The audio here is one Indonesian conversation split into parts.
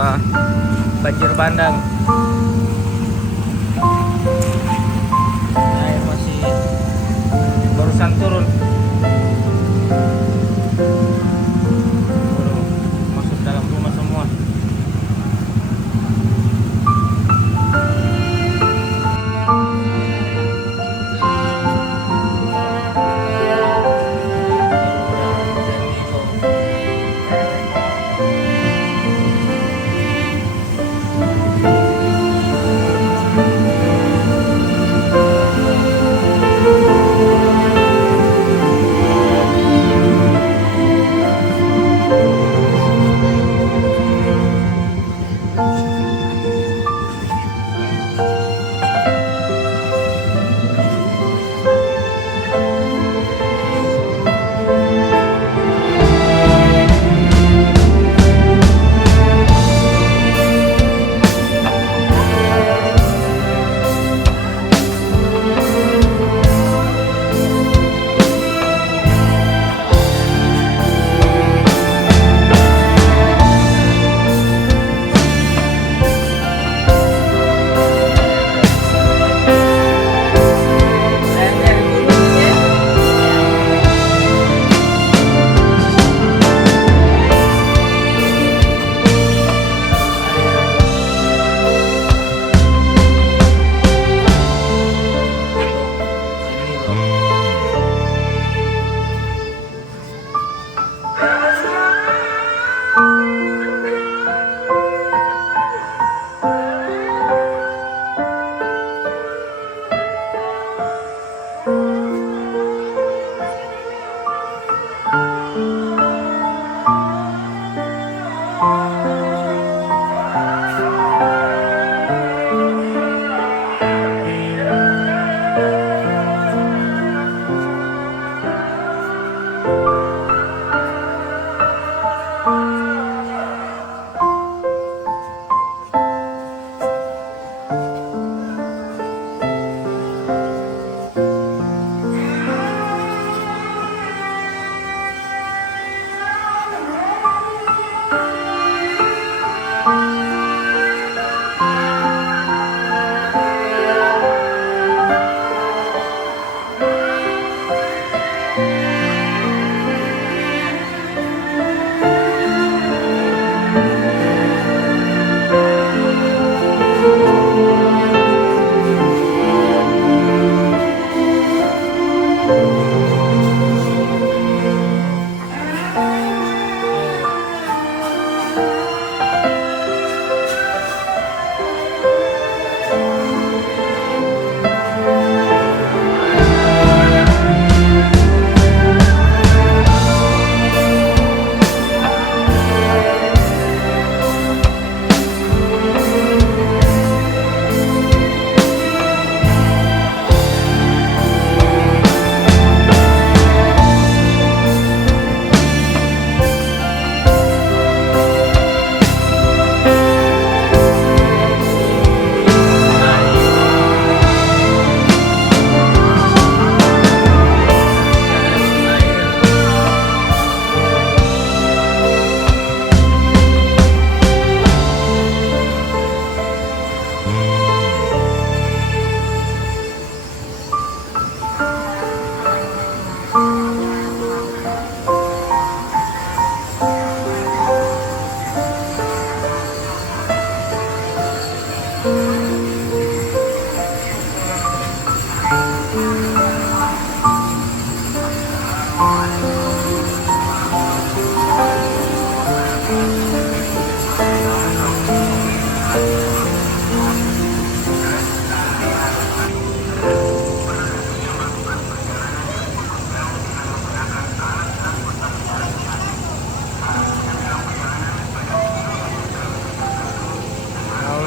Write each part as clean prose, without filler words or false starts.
aula banjir bandang. Air masih barusan turun. Waduh, masuk dalam rumah semua.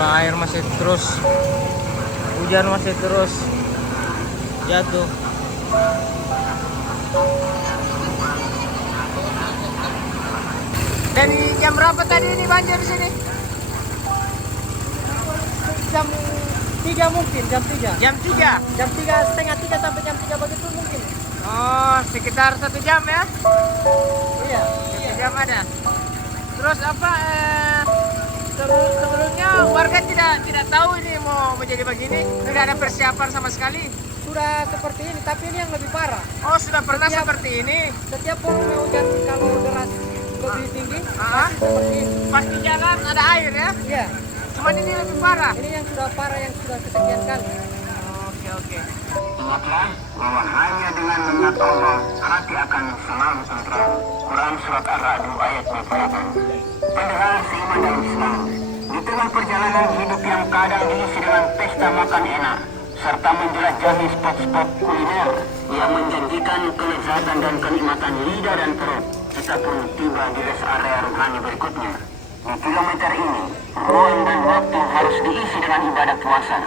Air masih terus, hujan masih terus jatuh. Dari jam berapa tadi ini banjir di sini? Jam 3 mungkin, jam 3. Jam 3? Jam 3, setengah 3 sampai jam 3 begitu mungkin. Oh, sekitar 1 jam ya? Iya. 1 jam ada. Terus apa Sebelumnya warga tidak tahu ini mau menjadi begini, tidak ada persiapan sama sekali. Sudah seperti ini, tapi ini yang lebih parah. Oh, sudah pernah seperti ini. Setiap volume hujan kalau deras lebih tinggi, Ah. pasti seperti ini. Pasti jalan ada air ya. Iya, Cuman ini lebih parah. ini yang sudah parah, yang sudah kesekian kali. Oke, oke. Ingatlah bahwa hanya dengan mengingat Allah hati akan selalu tentram. Quran surat Ar-Ra'd ayat 28. Pendengar seiman dalam Islam, di tengah perjalanan hidup yang kadang diisi dengan pesta makan enak serta menjelajahi spot-spot kuliner yang menjanjikan kelezatan dan kenikmatan lidah dan perut, kita pun tiba di rest area rohani berikutnya. Di kilometer ini, ruang dan waktu harus diisi dengan ibadah puasa.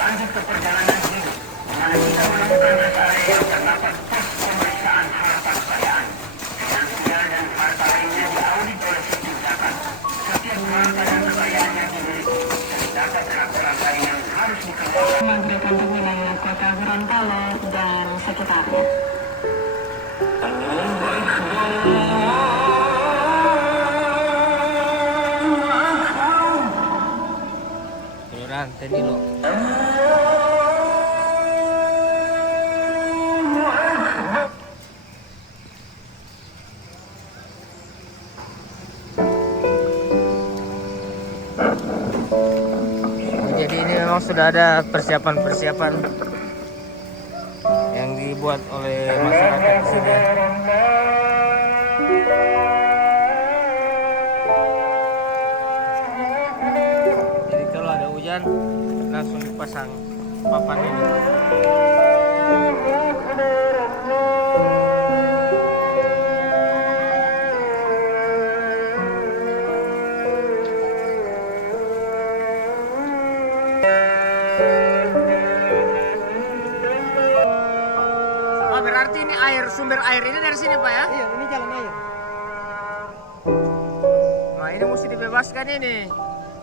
Lanjut ke perjalanan hidup, di mana kita menemukan rest area yang terdapat pos pemeriksaan harta kekayaan. Finansial dan harta lainnya diaudit oleh sistem zakat. Setiap harta dan kekayaan yang dimiliki terdapat kerangka yang harus dikeluarkan. Maghrib untuk wilayah kota Gorontalo dan sekitarnya. Tolerante nih lo. Jadi ini memang sudah ada persiapan-persiapan yang dibuat oleh masyarakat di sini. Jadi kalau ada hujan langsung dipasang papan ini. Oh, berarti ini sumber air ini dari sini Pak ya? Iya, ini jalan air. Nah ini mesti dibebaskan ini.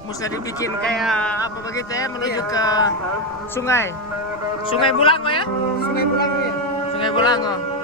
Mesti dibikin kayak apa begitu ya, menuju ke sungai. Sungai Bulango ya? Sungai Bulango ya. Sungai Bulango.